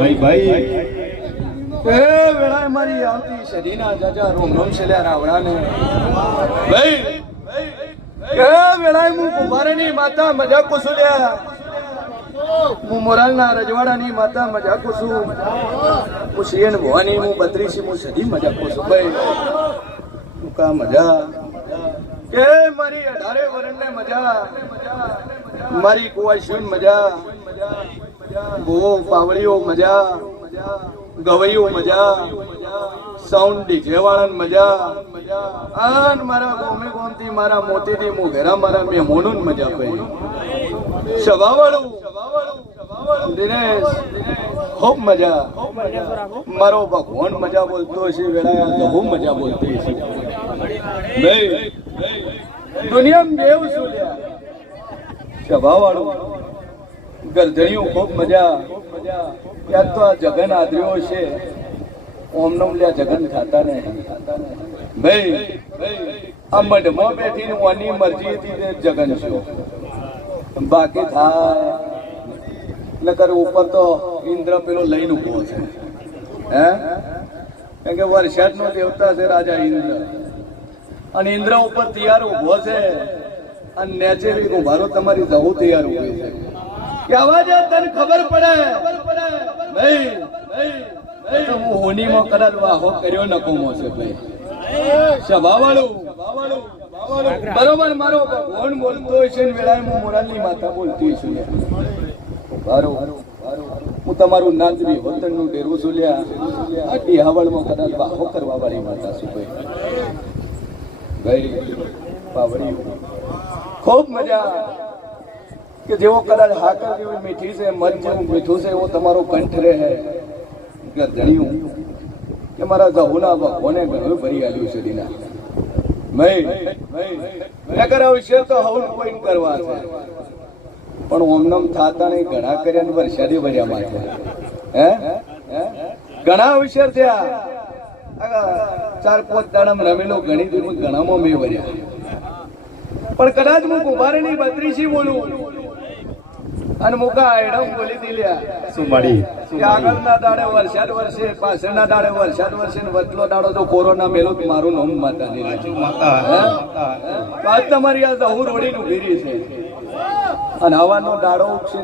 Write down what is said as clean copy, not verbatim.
ભાઈ ભાઈ એ વેળાએ મારી આવતી સદીના જાજા રોમ રોમ છેલ્યા રાવણાને ભાઈ એ વેળાએ હું કુંભારની માતા મજા કુસુલ્યા હું મોરાલના રજવાડાની માતા મજા કુસુ હું શિયન ભવાની હું બત્રીસી હું સદી મજા કુસુ ભાઈ તું કા મજા કે મારી 18 વરણને મજા મારી કુવાશીન મજા બો પાવળીઓ મજા ગવૈયો મજા સાઉન્ડ ડીજે વાળાને મજા આન મારા ગોમે ગોમતી મારા મોતીથી મોઘેરા મારા મહેમાનોને મજા પડી સભાવાળું દિનેશ ખૂબ મજા મારો ભગવાન મજા બોલતો હશે વેળા બહુ મજા બોલતી હશે નહીં દુનિયામાં દેવ શું લ્યા સભાવાળું ગરધણીઓ ખૂબ મજા ત્યાં તો આ જગન આદર્યો છે ઓમનમ લ્યા જગન ખાતા ને ભાઈ આ મઢમાં બેઠીને ઓની મરજી હતી જગન છો બાકી થાય નકર ઉપર તો ઇન્દ્ર પેલો લઈને ઉભો છે હે કારણ કે વરસાદ નો દેવતા છે રાજા ઇન્દ્ર અને ઇન્દ્ર ઉપર તૈયાર ઉભો છે અને નેચેલી ઉભારો તમારી જવું તૈયાર ઉભી છે કે અવાજ તને ખબર પડે નહીં તો હું હોનીમાં કદાચ વાહો કર્યો નકોમો છે ભાઈ સભાવાળું બરોબર મારો ભગવાન બોલતો હશે ને વેળાએ હું મોરાલની માતા બોલતી છું હું તમારું નાગરી વતનનું ડેરું છું લ્યા આ ડિહાવળમાં કદાચ વાહો કરવા વાળી માતા છું ભાઈ પાવડી ખૂબ મજા કે જેવો કદાચ હાકર જેવી મીઠી છે મધ જેવું મીઠું છે એવો તમારો કંઠ રહે ગરધણિયું કે મારા જહુના ભગવાને ઘણું ભરી આવ્યું છે દીના નકર આવશે તો હવન કોઈ કરવા છે પણ ઓમનમ થાતા નહીં ઘણા કર્યા ને વરસાદી ભર્યા માટે હે ઘણા અવસર થયા 4-5 દાડા રમેલો ઘણી દીધું ઘણામાં મેં ભર્યા પણ કદાચ હું કુંભારની 32 બોલું અને મુકા આયડમ બોલી દીલ્યા શું મળી આગળના દાડે વરસાદ વરસે પાછળના દાડે વરસાદ વરસે ને વચલો દાડો તો કોરોના મેલો મારું નામ માતા ની આજ તમારી આ જહુ રોડી નું ભીરી છે અને હવાનો દાડો ઉગશે